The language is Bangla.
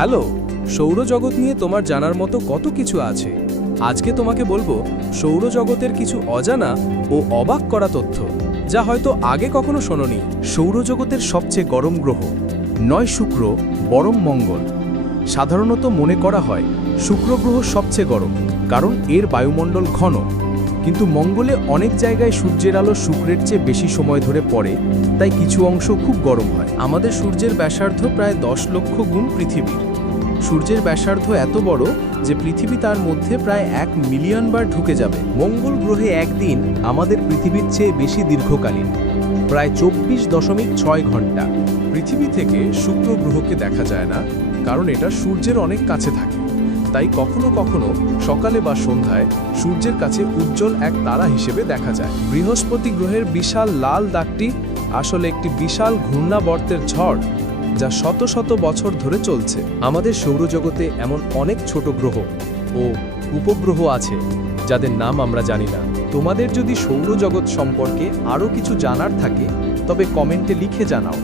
হ্যালো, সৌরজগৎ নিয়ে তোমার জানার মতো কত কিছু আছে। আজকে তোমাকে বলবো সৌরজগতের কিছু অজানা ও অবাক করা তথ্য, যা হয়তো আগে কখনো শোনোনি। সৌরজগতের সবচেয়ে গরম গ্রহ নয় শুক্র, বরং মঙ্গল। সাধারণত মনে করা হয় শুক্র গ্রহ সবচেয়ে গরম, কারণ এর বায়ুমণ্ডল ঘন। কিন্তু মঙ্গলে অনেক জায়গায় সূর্যের আলো শুক্রের চেয়ে বেশি সময় ধরে পড়ে, তাই কিছু অংশ খুব গরম হয়। আমাদের সূর্যের ব্যাসার্ধ প্রায় 10 লক্ষ গুণ পৃথিবীর। সূর্যের ব্যাসার্ধ এত বড় যে পৃথিবী তার মধ্যে প্রায় 1 মিলিয়ন বার ঢুকে যাবে। মঙ্গল গ্রহে একদিন আমাদের পৃথিবীর চেয়ে বেশি দীর্ঘকালীন, প্রায় 24.6 ঘন্টা। পৃথিবী থেকে শুক্র গ্রহকে দেখা যায় না, কারণ এটা সূর্যের অনেক কাছে থাকে। তাই কখনো কখনো সকালে বা সন্ধ্যায় সূর্যের কাছে উজ্জ্বল এক তারা হিসেবে দেখা যায়। বৃহস্পতি গ্রহের বিশাল লাল দাগটি আসলে একটি বিশাল ঘূর্ণাবর্তের ঝড়, যা শত শত বছর ধরে চলছে। আমাদের সৌরজগতে এমন অনেক ছোট গ্রহ ও উপগ্রহ আছে যাদের নাম আমরা জানি না। তোমাদের যদি সৌরজগৎ সম্পর্কে আরও কিছু জানার থাকে, তবে কমেন্টে লিখে জানাও।